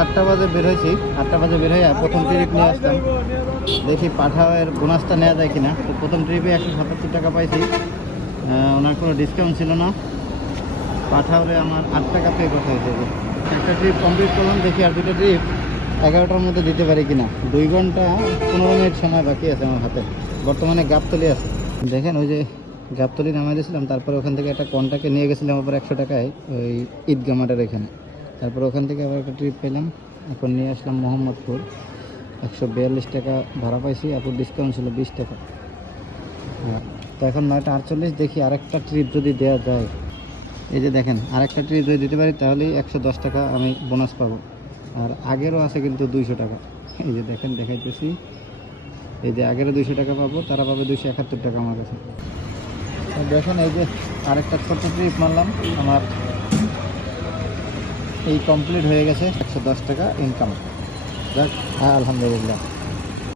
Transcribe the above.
আটটা বাজে বের হয়েছি। আটটা বাজে বের হয়ে প্রথম ট্রিপ নিয়ে আসতাম দেখি পাঠাওয়ের বোনাসটা নেওয়া যায় কিনা। তো প্রথম ট্রিপে একশো সাতাত্তর টাকা পাইছি। ওনার কোনো ডিসকাউন্ট ছিল না। পাঠাওরে আমার আট টাকা পে করতে হয়েছে। একটা ট্রিপ কমপ্লিট করলাম, দেখি আর দুটো ট্রিপ এগারোটার মধ্যে দিতে পারি কিনা। দুই ঘণ্টা, পনেরো মিনিট সময় বাকি আছে আমার হাতে। বর্তমানে গাবতলি আছে। দেখেন, ওই যে গাবতলি নামাই দিয়েছিলাম, তারপরে ওখান থেকে একটা কন্টাকে নিয়ে গেছিলাম আবার একশো টাকায়, ওই ঈদগা মাঠের এখানে তারপর ওখান থেকে আবার একটা ট্রিপ পেলাম। এখন নিয়ে আসলাম মোহাম্মদপুর। একশো বিয়াল্লিশ টাকা ভাড়া পাইছি, আপুর ডিসকাউন্ট ছিল বিশ টাকা। হ্যাঁ তো এখন নয়টা আটচল্লিশ, দেখি আরেকটা ট্রিপ যদি দেওয়া যায়। এই যে দেখেন, আরেকটা ট্রিপ যদি দিতে পারি, তাহলেই একশো দশ টাকা আমি বোনাস পাবো। আর আগেরও আছে কিন্তু দুইশো টাকা। এই যে দেখেন, দেখাইতেছি। এই যে আগেরও দুইশো টাকা পাবো, তারা পাবে দুইশো একাত্তর টাকা আমার কাছে। দেখেন, এই যে আরেকটা ছোট্ট ট্রিপ মারলাম, আমার এই কমপ্লিট হয়ে গেছে একশো দশ টাকা ইনকাম যাক হ্যাঁ আলহামদুলিল্লাহ।